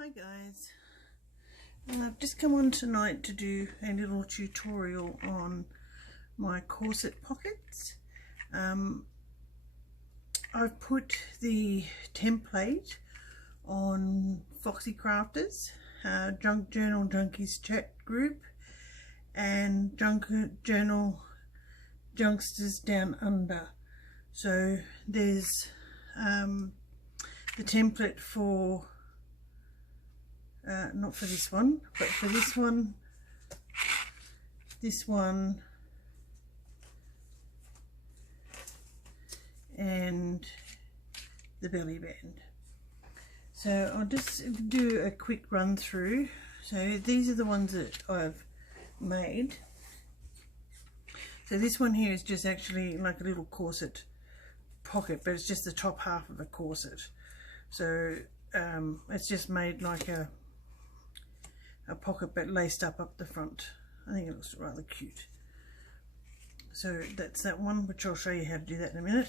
Hi guys, I've just come on tonight to do a little tutorial on my corset pockets. I've put the template on Foxy Crafters, Junk Journal Junkies chat group, and Junk Journal Junksters Down Under. So there's the template for not for this one, but for this one, and the belly band. So I'll just do a quick run through. So these are the ones that I've made. So this one here is just actually like a little corset pocket, but it's just the top half of a corset. So it's just made like a pocket but laced up the front. I think it looks rather cute. So that's that one, which I'll show you how to do that in a minute.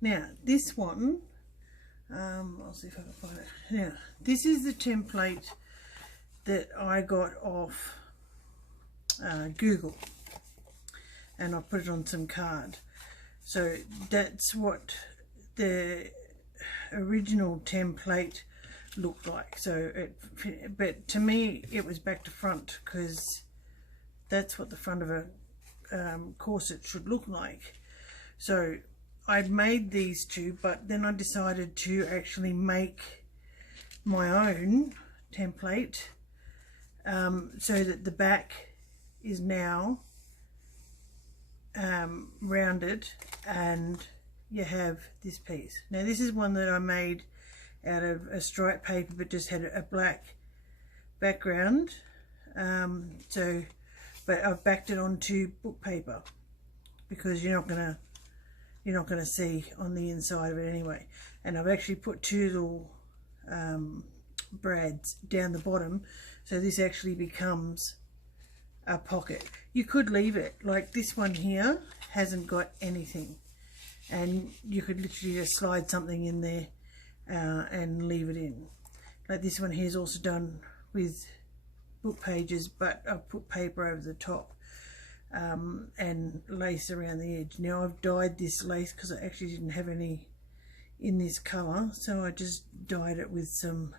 Now this one, I'll see if I can find it. Now this is the template that I got off Google, and I put it on some card. So that's what the original template looked like. So but to me it was back to front, because that's what the front of a corset should look like. So I'd made these two, but then I decided to actually make my own template, so that the back is now rounded and you have this piece. Now this is one that I made out of a stripe paper, but just had a black background. But I've backed it onto book paper, because you're not gonna see on the inside of it anyway. And I've actually put two little brads down the bottom, so this actually becomes a pocket. You could leave it like this one here hasn't got anything, and you could literally just slide something in there and leave it in. Like this one here is also done with book pages, but I've put paper over the top and lace around the edge. Now I've dyed this lace because I actually didn't have any in this colour, so I just dyed it with some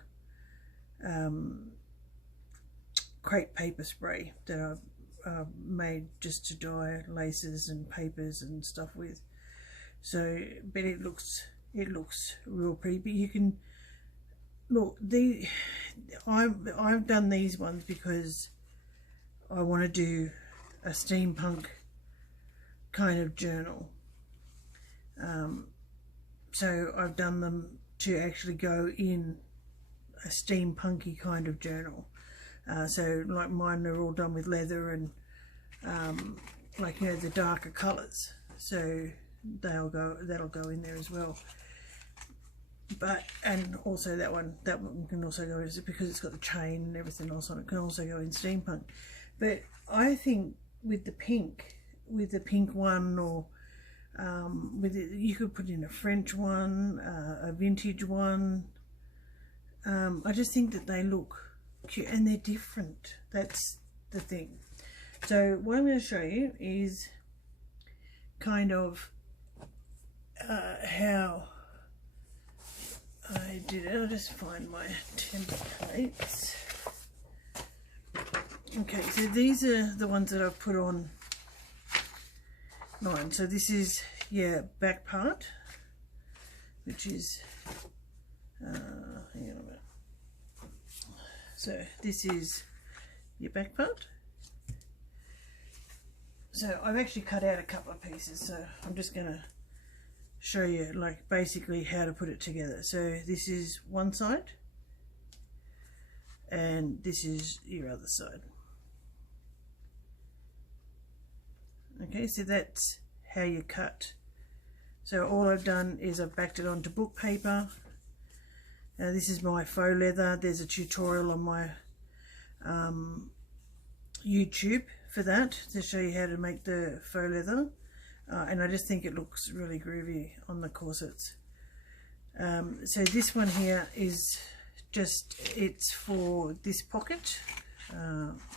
crepe paper spray that I've made just to dye laces and papers and stuff with. So but it looks real pretty. But you can look, I've done these ones because I want to do a steampunk kind of journal. So I've done them to actually go in a steampunky kind of journal. So like mine are all done with leather and like, you know, the darker colours. So that'll go in there as well. But and also that one can also go, because it's got the chain and everything else on it, can also go in steampunk. But I think with the pink one, or you could put in a French one, a vintage one. I just think that they look cute and they're different. That's the thing. So what I'm going to show you is kind of how I did it. I'll just find my templates. Okay, so these are the ones that I've put on mine. So this is your back part, which is hang on a minute. So this is your back part. So I've actually cut out a couple of pieces, so I'm just gonna show you like basically how to put it together. So this is one side and this is your other side. Okay, so that's how you cut. So all I've done is I've backed it onto book paper. Now this is my faux leather. There's a tutorial on my YouTube for that to show you how to make the faux leather. And I just think it looks really groovy on the corsets. So this one here is it's for this pocket,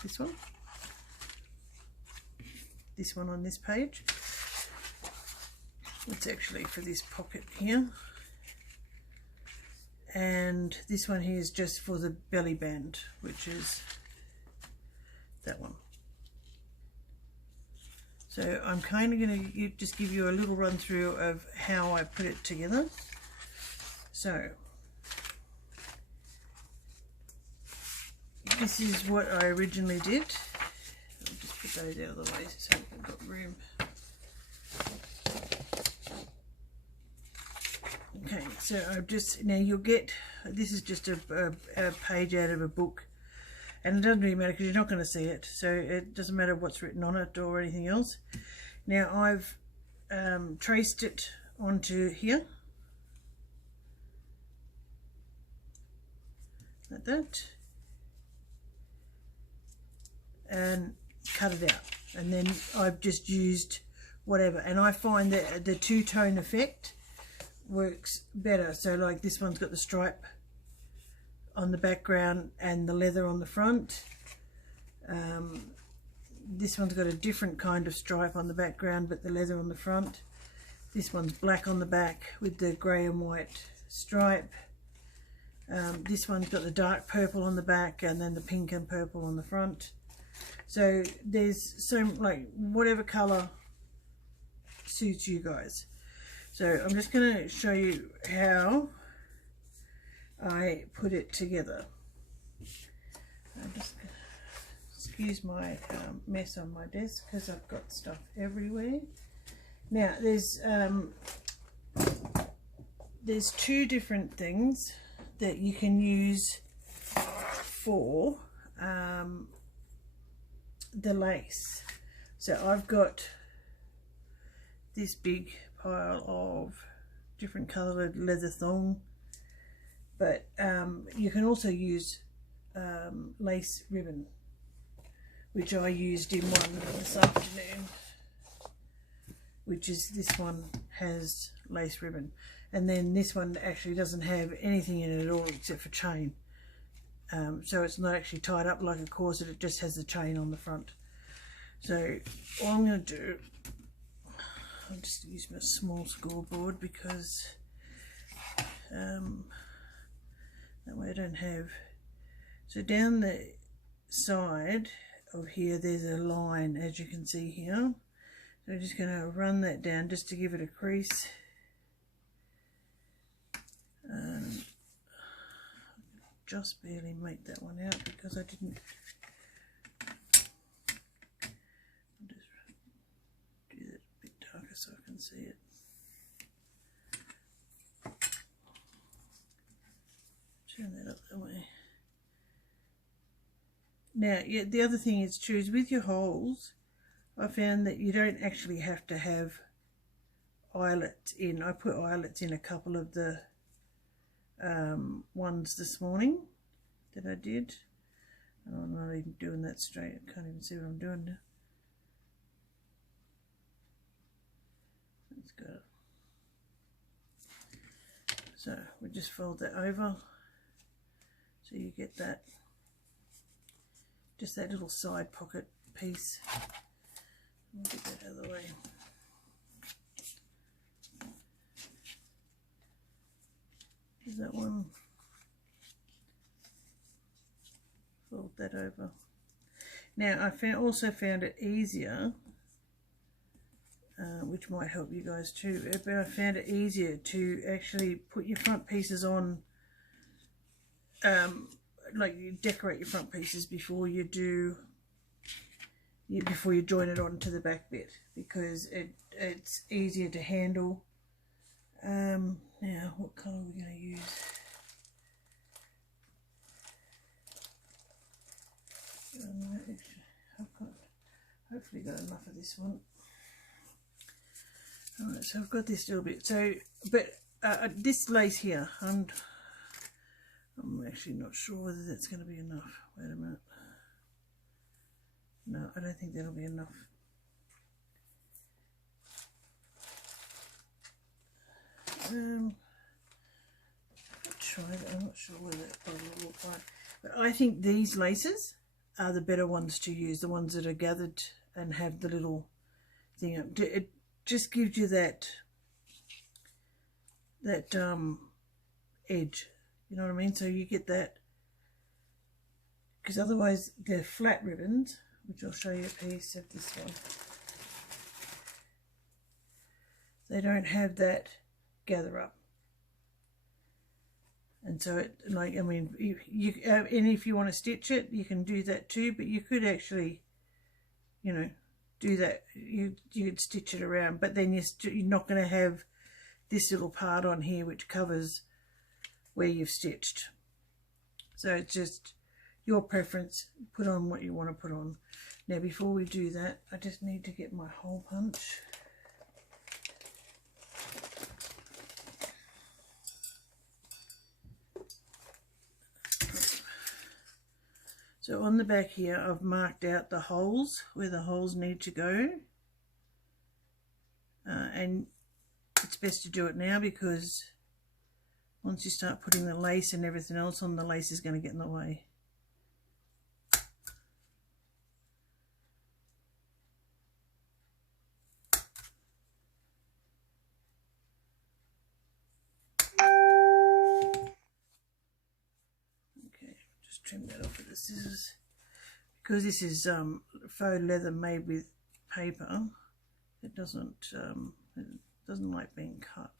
this one on this page. It's actually for this pocket here, and this one here is just for the belly band, which is that one. So I'm kind of going to just give you a little run through of how I put it together. So this is what I originally did. I'll just put those out of the way so we've got room. Okay, so I've just, now you'll get, this is just a page out of a book, and it doesn't really matter because you're not going to see it, so it doesn't matter what's written on it or anything else. Now I've traced it onto here, like that, and cut it out, and then I've just used whatever, and I find that the two-tone effect works better. So like this one's got the stripe on the background and the leather on the front. This one's got a different kind of stripe on the background but the leather on the front. This one's black on the back with the grey and white stripe. This one's got the dark purple on the back and then the pink and purple on the front. So there's some, like, whatever colour suits you guys. So I'm just going to show you how I put it together. I'm just gonna excuse my mess on my desk because I've got stuff everywhere. Now there's two different things that you can use for the lace. So I've got this big pile of different coloured leather thong, but you can also use lace ribbon, which I used in one this afternoon, which is, this one has lace ribbon, and then this one actually doesn't have anything in it at all except for chain, so it's not actually tied up like a corset, it just has the chain on the front. So all I'm going to do, I'll just use my small scoreboard because that way I don't have, so down the side of here there's a line, as you can see here. So I'm just going to run that down just to give it a crease. Just barely make that one out because I didn't. I'll just do that a bit darker so I can see it. Turn that up that way. Now, yeah, the other thing is true is with your holes, I found that you don't actually have to have eyelets in. I put eyelets in a couple of the ones this morning that I did. I'm not even doing that straight. I can't even see what I'm doing now. Let's go. So we just fold that over so you get that, just that little side pocket piece. I'll get that out of the way. There's that one. Fold that over. Now I also found it easier, which might help you guys too, but I found it easier to actually put your front pieces on, like you decorate your front pieces before you do, before you join it onto the back bit, because it's easier to handle. Now what colour are we going to use? I've hopefully got enough of this one. Alright, so I've got this little bit. So, but this lace here, I'm actually not sure whether that's going to be enough. Wait a minute. No, I don't think that'll be enough. I'll try that. I'm not sure where that bottle right. But I think these laces are the better ones to use, the ones that are gathered and have the little thing up. It just gives you that edge, you know what I mean? So you get that, because otherwise they're flat ribbons, which I'll show you a piece of this one. They don't have that gather up. And so it, like, I mean, you and if you want to stitch it, you can do that too, but you could actually, you know, do that. You could stitch it around, but then you're not going to have this little part on here which covers where you've stitched. So it's just your preference. Put on what you want to put on. Now before we do that, I just need to get my hole punch. So on the back here, I've marked out the holes, where the holes need to go. And it's best to do it now, because once you start putting the lace and everything else on, the lace is going to get in the way. Trim that off with the scissors, because this is faux leather made with paper. It doesn't like being cut.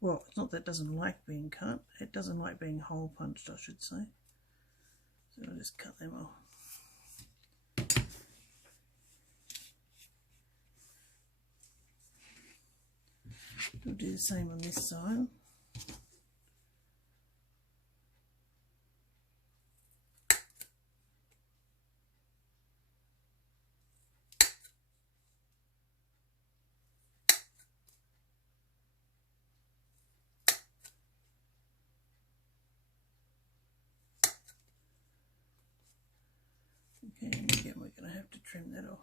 Well, it's not that it doesn't like being cut, it doesn't like being hole punched, I should say. So I'll just cut them off. We'll do the same on this side. Okay, and again we're going to have to trim that off.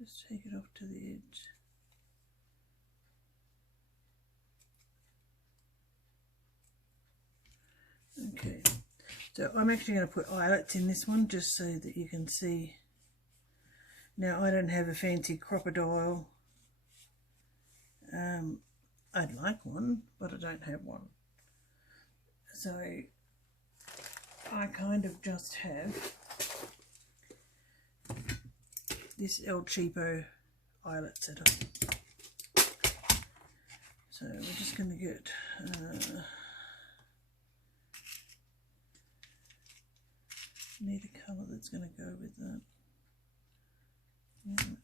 Just take it off to the edge. Okay, so I'm actually going to put eyelets in this one just so that you can see. Now I don't have a fancy crocodile. I'd like one, but I don't have one. So I kind of just have this El Cheapo eyelet setter. So we're just going to get need a colour that's going to go with that. Yeah.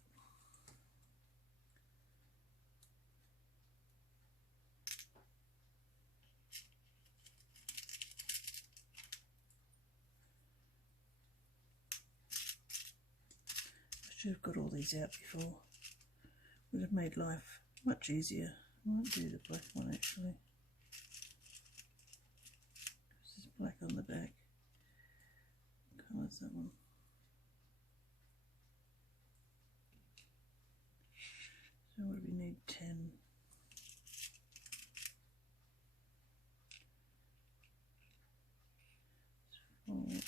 Should have got all these out before. Would have made life much easier. I might do the black one actually. This is black on the back. What colour is that one? So what do we need? 10. Oh.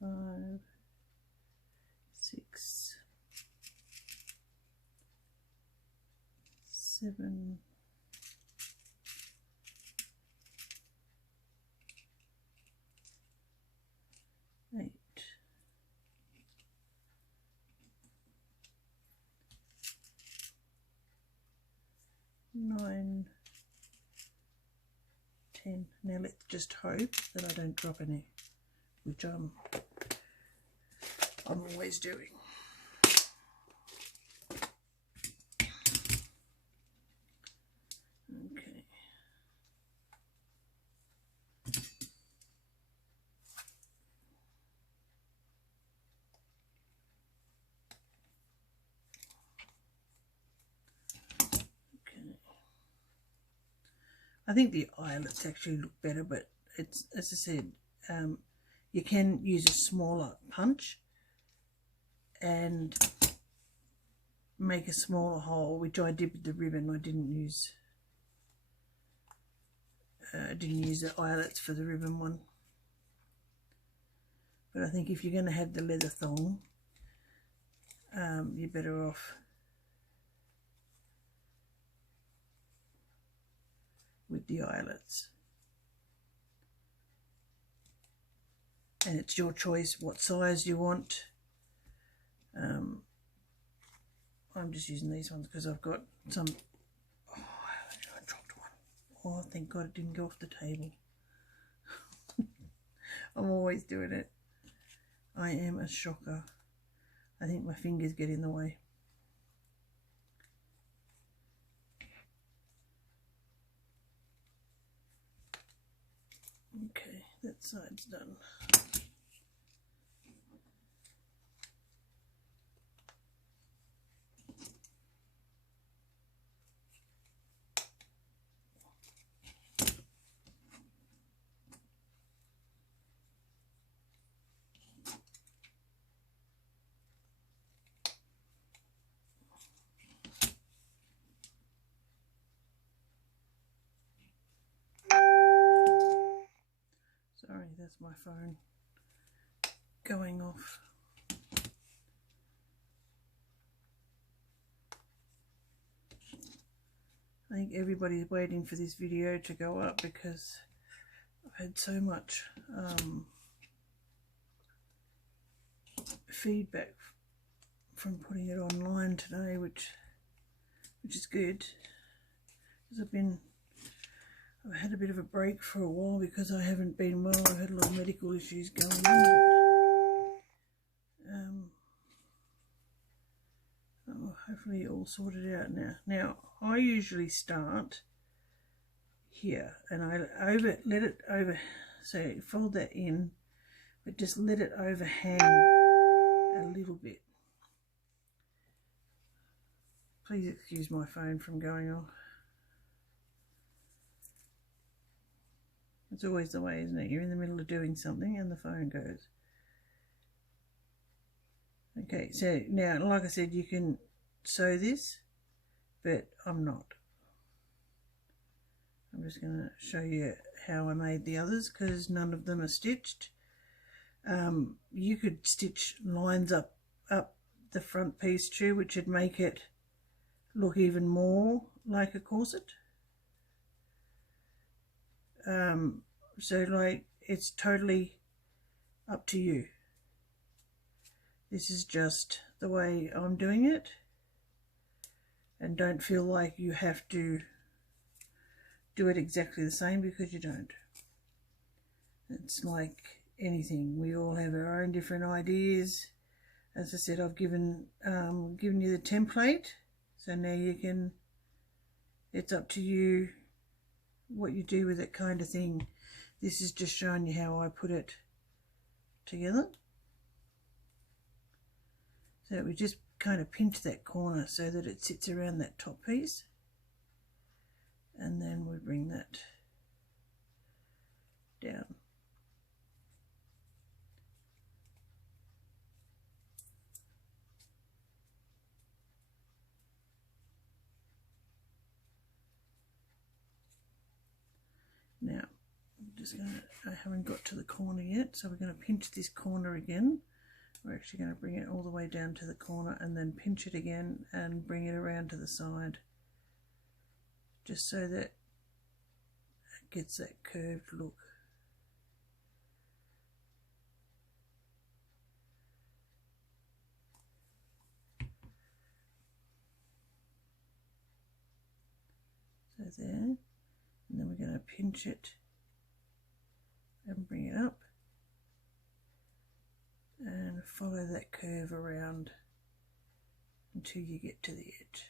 5, 6, 7, 8, 9, 10. Now let's just hope that I don't drop any, which I'm always doing. Okay. I think the eyelets actually look better, but it's, as I said, you can use a smaller punch and make a smaller hole, which I did with the ribbon. I didn't use the eyelets for the ribbon one. But I think if you're going to have the leather thong, you're better off with the eyelets. And it's your choice what size you want. I'm just using these ones because I've got some. Oh, I dropped one. Oh, thank God it didn't go off the table. I'm always doing it. I am a shocker. I think my fingers get in the way. Okay, that side's done. Sorry, that's my phone going off. I think everybody's waiting for this video to go up because I've had so much feedback from putting it online today, which is good, because I've had a bit of a break for a while because I haven't been well. I've had a lot of medical issues going on. Hopefully all sorted out now. Now I usually start here and I let it over, so fold that in, but just let it overhang a little bit. Please excuse my phone from going off. It's always the way, isn't it? You're in the middle of doing something and the phone goes. Okay, so now, like I said, you can sew this, but I'm not. I'm just going to show you how I made the others because none of them are stitched. You could stitch lines up the front piece too, which would make it look even more like a corset. So like, it's totally up to you. This is just the way I'm doing it, and don't feel like you have to do it exactly the same, because you don't. It's like anything, we all have our own different ideas. As I said, I've given you the template, so now you can, it's up to you what you do with it, kind of thing. This is just showing you how I put it together. So we just kind of pinch that corner so that it sits around that top piece, and then we bring that down. Now, I haven't got to the corner yet, so we're going to pinch this corner again. We're actually going to bring it all the way down to the corner and then pinch it again and bring it around to the side, just so that it gets that curved look. So there, and then we're going to pinch it and bring it up and follow that curve around until you get to the edge.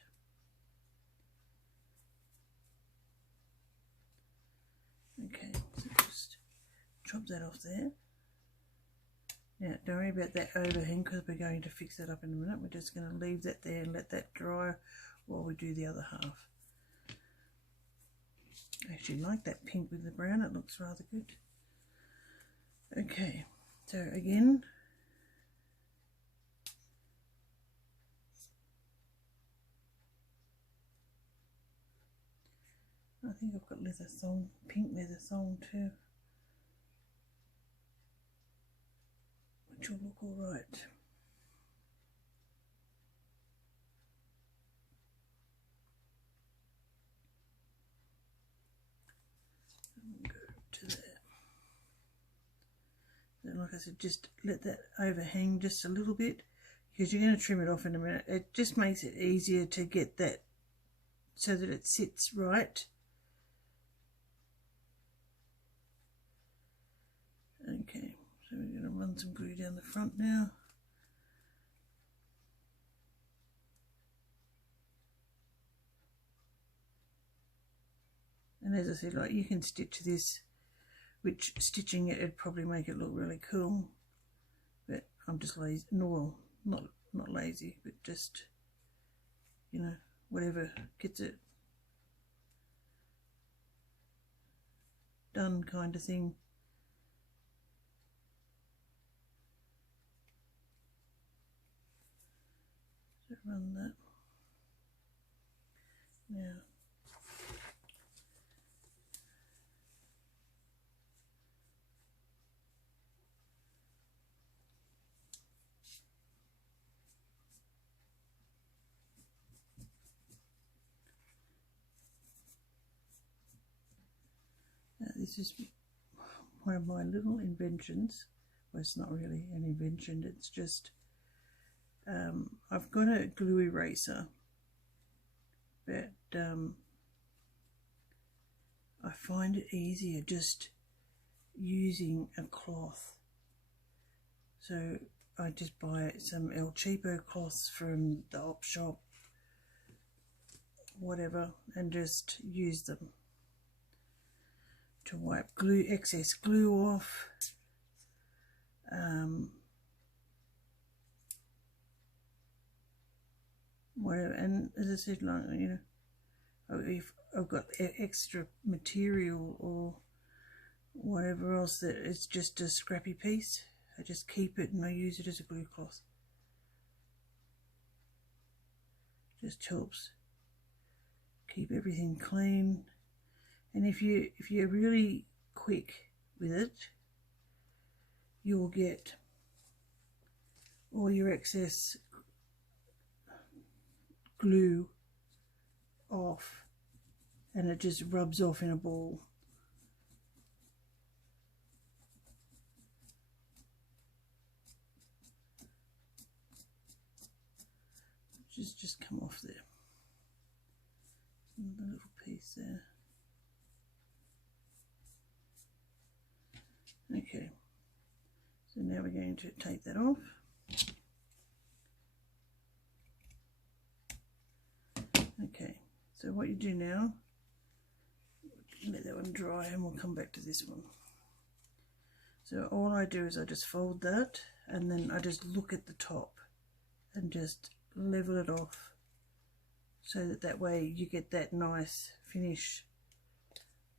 Okay, so just chop that off there. Now don't worry about that overhang because we're going to fix that up in a minute. We're just going to leave that there and let that dry while we do the other half. I actually like that pink with the brown, it looks rather good. Okay, so again, I think I've got leather thong, pink leather thong too, which will look all right. Go to there. Then, like I said, just let that overhang just a little bit, because you're going to trim it off in a minute. It just makes it easier to get that so that it sits right. Okay, so we're going to run some glue down the front now. And as I said, like, you can stitch this, which stitching it'd probably make it look really cool, but I'm just lazy. No, not lazy, but just, you know, whatever gets it done kind of thing. So run that now. This is one of my little inventions. Well, it's not really an invention, it's just I've got a glue eraser, but I find it easier just using a cloth. So I just buy some El Cheapo cloths from the op shop, whatever, and just use them to wipe excess glue off. Whatever, and as I said, like, you know, if I've got extra material or whatever else that is just a scrappy piece, I just keep it and I use it as a glue cloth. Just helps keep everything clean. And if you're really quick with it, you'll get all your excess glue off, and it just rubs off in a ball. Just come off there. The little piece there. Okay, so now we're going to take that off. Okay, so what you do now, let that one dry and we'll come back to this one. So all I do is I just fold that, and then I just look at the top and just level it off, so that way you get that nice finish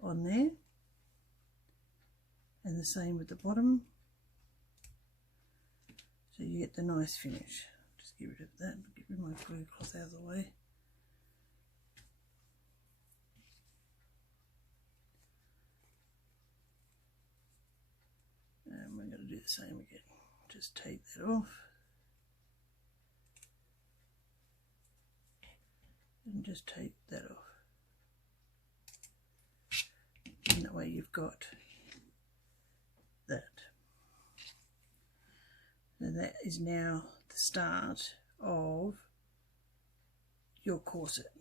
on there. And the same with the bottom, so you get the nice finish. Just get rid of that, get rid of my glue cloth out of the way. And we're going to do the same again. Just take that off. And just take that off. And that way you've got that. And that is now the start of your corset.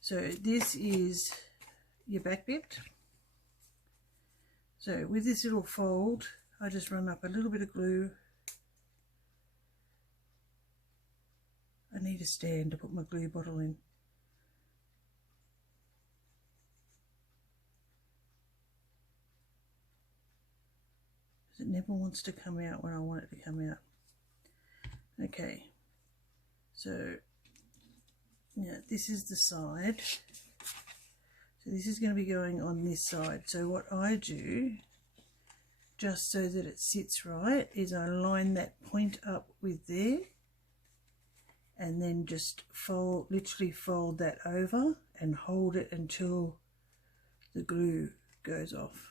So this is your back bit. So with this little fold, I just run up a little bit of glue. I need a stand to put my glue bottle in. It never wants to come out when I want it to come out. Okay, so yeah, this is the side. So this is going to be going on this side. So what I do, just so that it sits right, is I line that point up with there and then just fold, literally fold that over and hold it until the glue goes off.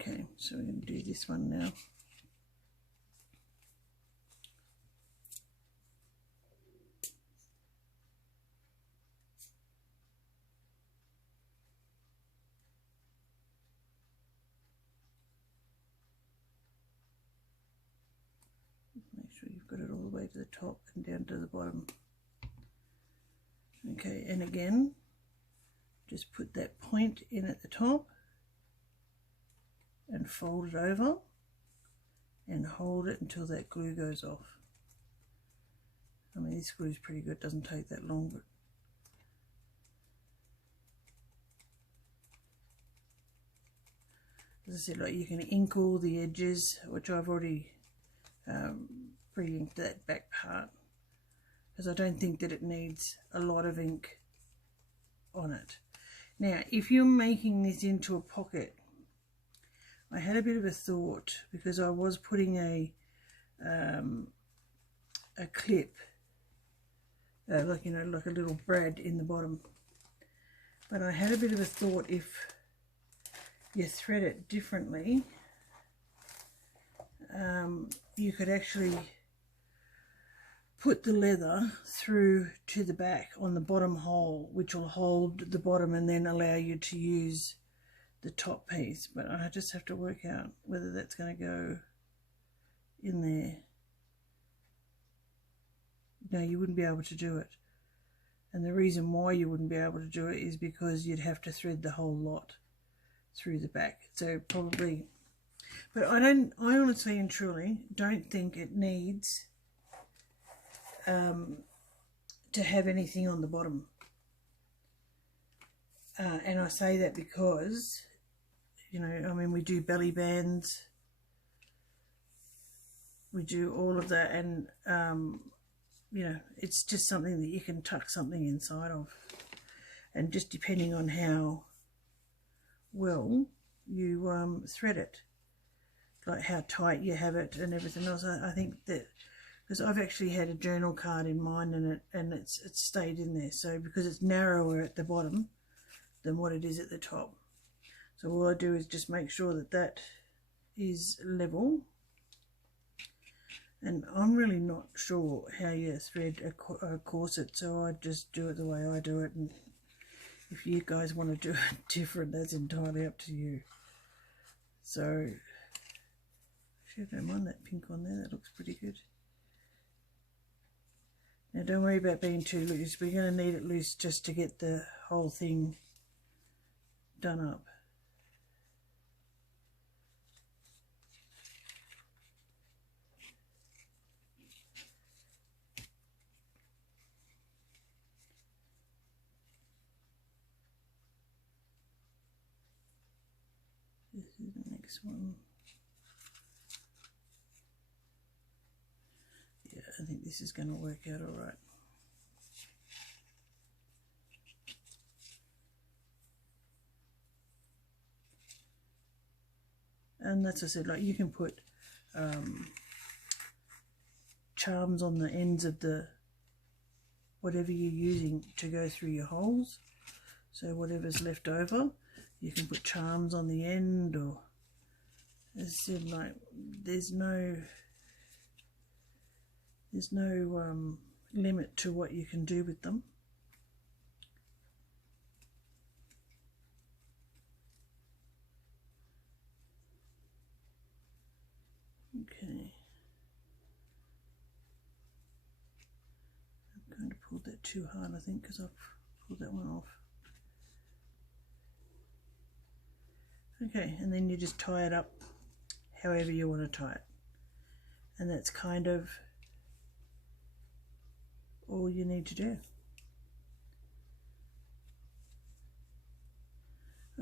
Okay, so we're going to do this one now. Make sure you've got it all the way to the top and down to the bottom. Okay, and again, just put that point in at the top and fold it over and hold it until that glue goes off. I mean, this glue is pretty good, doesn't take that long, but as I said, like, you can ink all the edges, which I've already pre-inked that back part, because I don't think that it needs a lot of ink on it. Now, if you're making this into a pocket, I had a bit of a thought, because I was putting a clip, like, you know, like a little brad in the bottom. But I had a bit of a thought, if you thread it differently, you could actually put the leather through to the back on the bottom hole, which will hold the bottom and then allow you to use the top piece. But I just have to work out whether that's going to go in there. No, you wouldn't be able to do it. And the reason why you wouldn't be able to do it is because you'd have to thread the whole lot through the back. So probably, but I honestly and truly don't think it needs to have anything on the bottom. And I say that because, you know, I mean, we do belly bands, we do all of that, and you know, it's just something that you can tuck something inside of, and just depending on how well you thread it, like how tight you have it and everything else. I think that, because I've actually had a journal card in mine, and it's stayed in there, so because it's narrower at the bottom than what it is at the top. So all I do is just make sure that that is level. And I'm really not sure how you thread a corset, so I just do it the way I do it, and if you guys want to do it different, that's entirely up to you. So actually, I don't mind that pink on there, that looks pretty good. Now don't worry about being too loose, we're going to need it loose just to get the whole thing done up. This is the next one. Yeah, I think this is going to work out all right. And that's what I said, like, you can put charms on the ends of the whatever you're using to go through your holes. So whatever's left over, you can put charms on the end, or as I said, like, there's no limit to what you can do with them. Okay, I'm going to pull that too hard, I think, because I've pulled that one off. Okay, and then you just tie it up however you want to tie it, and that's kind of all you need to do.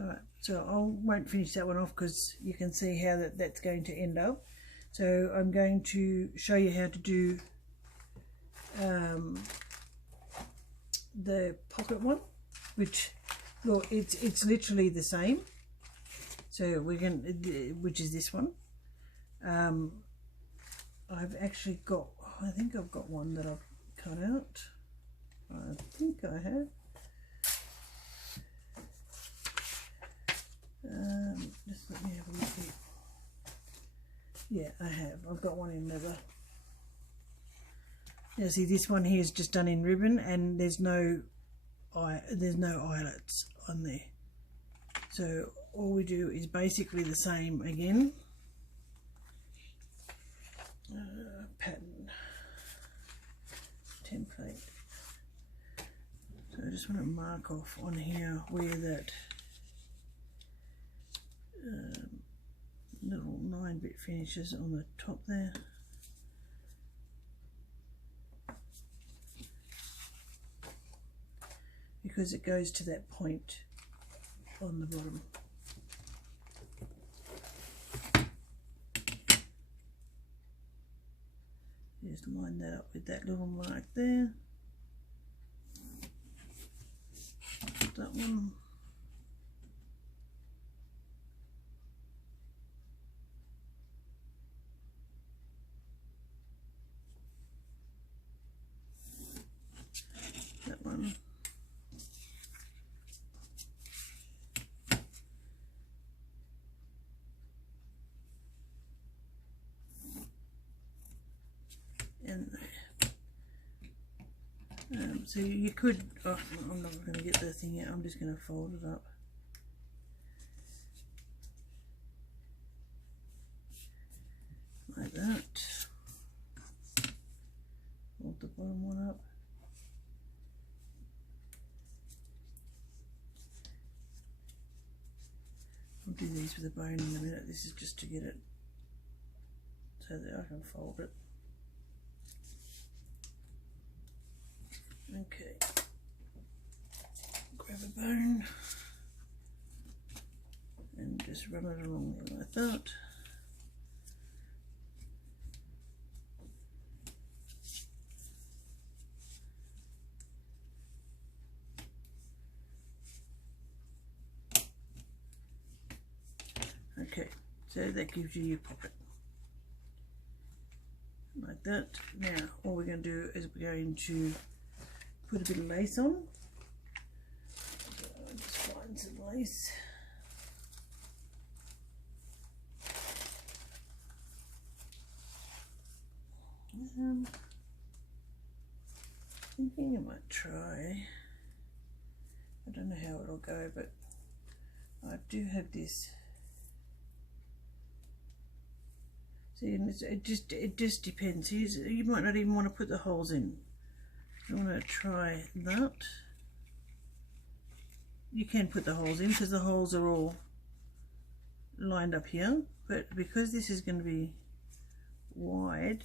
Alright, so I won't finish that one off because you can see how that's going to end up. So I'm going to show you how to do the pocket one, which, look, it's literally the same. So we're going to, which is this one. I've actually got, I think I've got one that I've cut out. I think I have. Just let me have a look here. Yeah, I have. I've got one in leather. Now see, this one here is just done in ribbon, and there's no eyelets on there. So all we do is basically the same again. Pattern template. So I just want to mark off on here where that little 9-bit finishes on the top there. Because it goes to that point on the bottom. Just line that up with that little mark there. That one. That one. And so you could, oh, I'm not going to get the thing out, I'm just going to fold it up. Like that. Fold the bottom one up. I'll do these with a bone in a minute, this is just to get it so that I can fold it. Okay, grab a bone and just run it along there like that. Okay, so that gives you your pocket. Like that. Now all we're going to do is we're going to put a bit of lace on. So I'll just find some lace. Thinking I might try. I don't know how it'll go, but I do have this. See, and it just depends. You might not even want to put the holes in. I want to try that. You can put the holes in because the holes are all lined up here, but because this is going to be wide,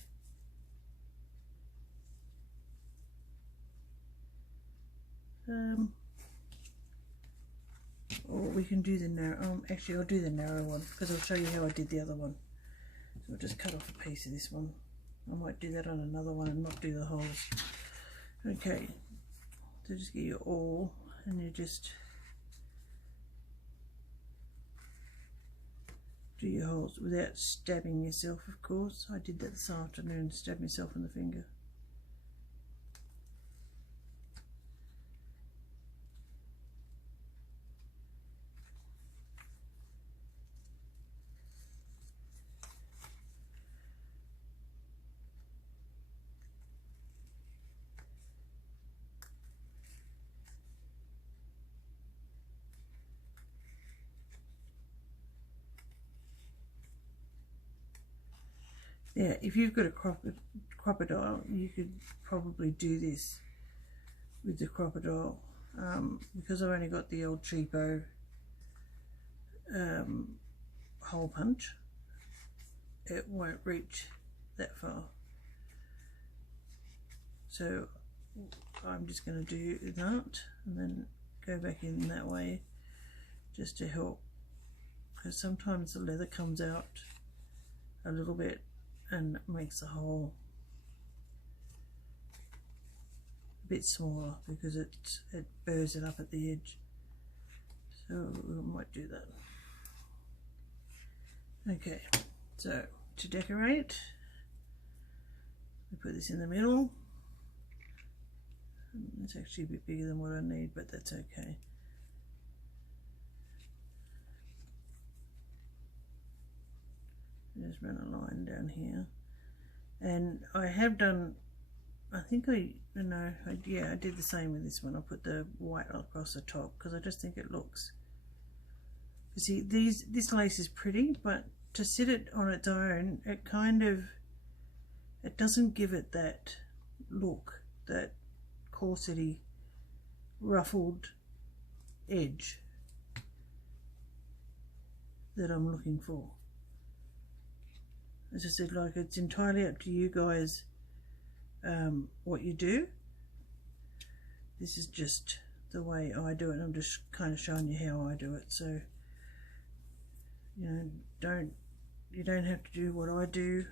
or we can do the narrow, actually I'll do the narrow one because I'll show you how I did the other one. So I'll just cut off a piece of this one. I might do that on another one and not do the holes. Okay, so just get your awl and you just do your holes without stabbing yourself, of course. I did that this afternoon, stabbed myself in the finger. Yeah, if you've got a crocodile, you could probably do this with the crocodile. Because I've only got the old cheapo hole punch, it won't reach that far. So I'm just going to do that and then go back in that way just to help, because sometimes the leather comes out a little bit and makes the hole a bit smaller because it burrs it up at the edge. So we might do that. Okay, so to decorate, we put this in the middle. It's actually a bit bigger than what I need, but that's okay. Just run a line down here, and I have done, I did the same with this one. I put the white across the top because I just think it looks, you see, this lace is pretty, but to sit it on its own, it doesn't give it that look, that corsety ruffled edge that I'm looking for. As I said, like, it's entirely up to you guys what you do. This is just the way I do it. I'm just kind of showing you how I do it. So, you know, you don't have to do what I do.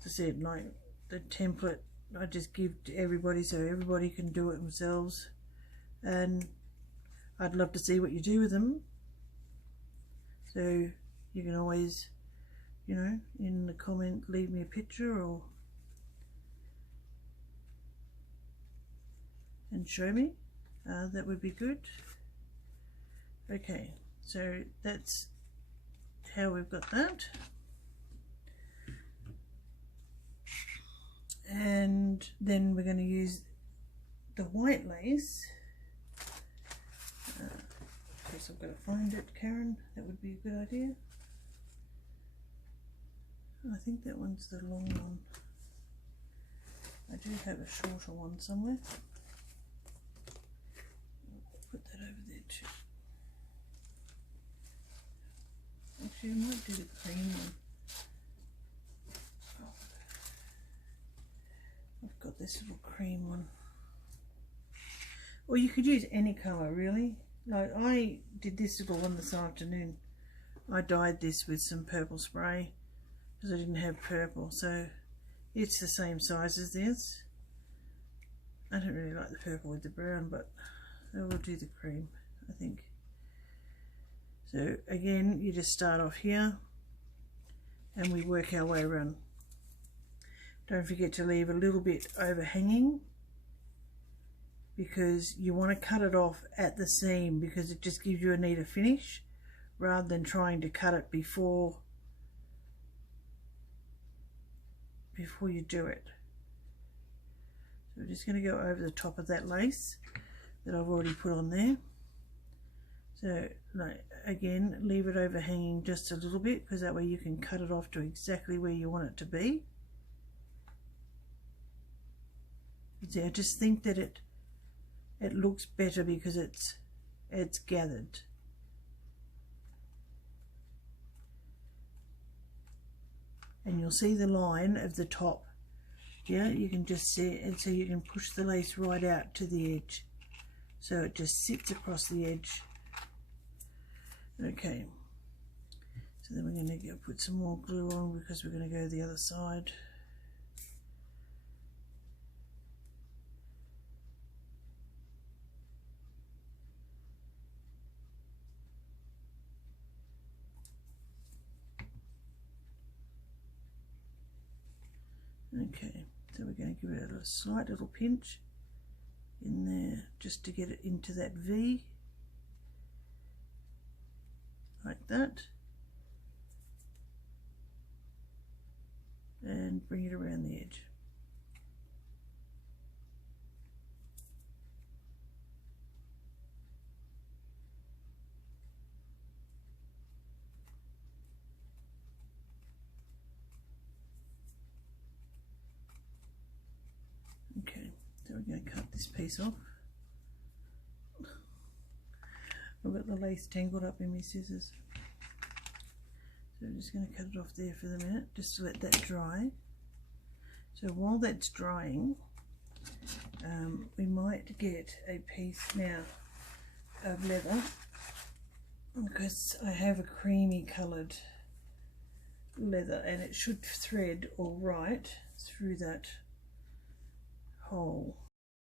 As I said, like, the template I just give to everybody so everybody can do it themselves, and I'd love to see what you do with them. So you can always, you know, in the comment leave me a picture and show me. That would be good. Okay, so that's how we've got that. And then we're going to use the white lace. Of course, I've got to find it, Karen. That would be a good idea. I think that one's the long one. I do have a shorter one somewhere. I'll put that over there too. Actually, I might do the cream one. I've got this little cream one. Or you could use any colour, really. Like, I did this little one this afternoon. I dyed this with some purple spray because I didn't have purple, so it's the same size as this. I don't really like the purple with the brown, but I will do the cream, I think. So again, you just start off here and we work our way around. Don't forget to leave a little bit overhanging because you want to cut it off at the seam because it just gives you a neater finish rather than trying to cut it before you do it. So we're just going to go over the top of that lace that I've already put on there. So like, again, leave it overhanging just a little bit because that way you can cut it off to exactly where you want it to be. See, I just think that it looks better because it's gathered. And you'll see the line of the top. Yeah, you can just see it, and so you can push the lace right out to the edge. So it just sits across the edge. Okay. So then we're going to go put some more glue on because we're going to go the other side. Okay, so we're going to give it a slight little pinch in there just to get it into that V, like that, and bring it around the edge. Okay, so we're going to cut this piece off. I've got the lace tangled up in my scissors. So I'm just going to cut it off there for the minute, just to let that dry. So while that's drying, we might get a piece now of leather because I have a creamy coloured leather and it should thread all right through that hole.